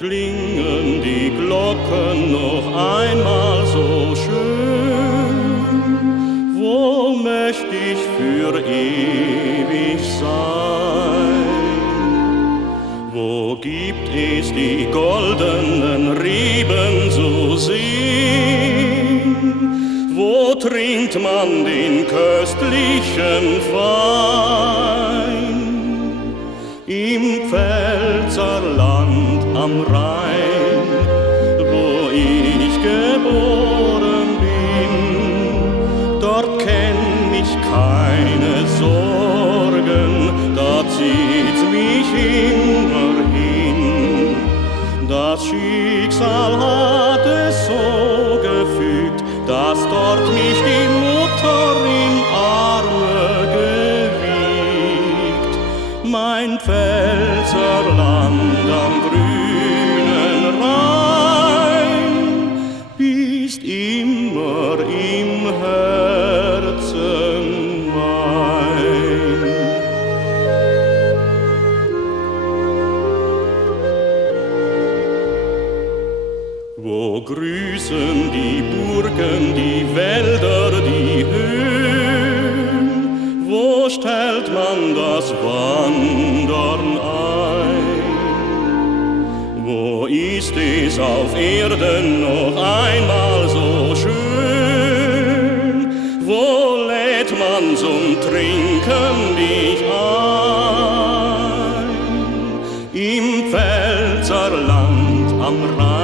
klingen die Glocken noch einmal so schön, wo möcht ich für ewig sein? Wo gibt es die goldenen Reben zu sehen? Wo trinkt man den köstlichen Wein? Im Pfälzer Land am Rhein, wo ich geboren bin, dort kenn ich keine Sorgen, da zieht mich immer hin. Das Schicksal hat es so gefügt, dass dort mich die Mutter im Arme gewiegt. Mein Pfälzer Land am grünen Rhein ist immer im Herzen mein. Wo grüßen die Burgen, die Wälder, die Höhen? Wo stellt man das Wandern ein? Wo ist es auf Erden noch einmal so schön? Wo lädt man zum Trinken dich ein? Im Pfälzer Land am Rhein.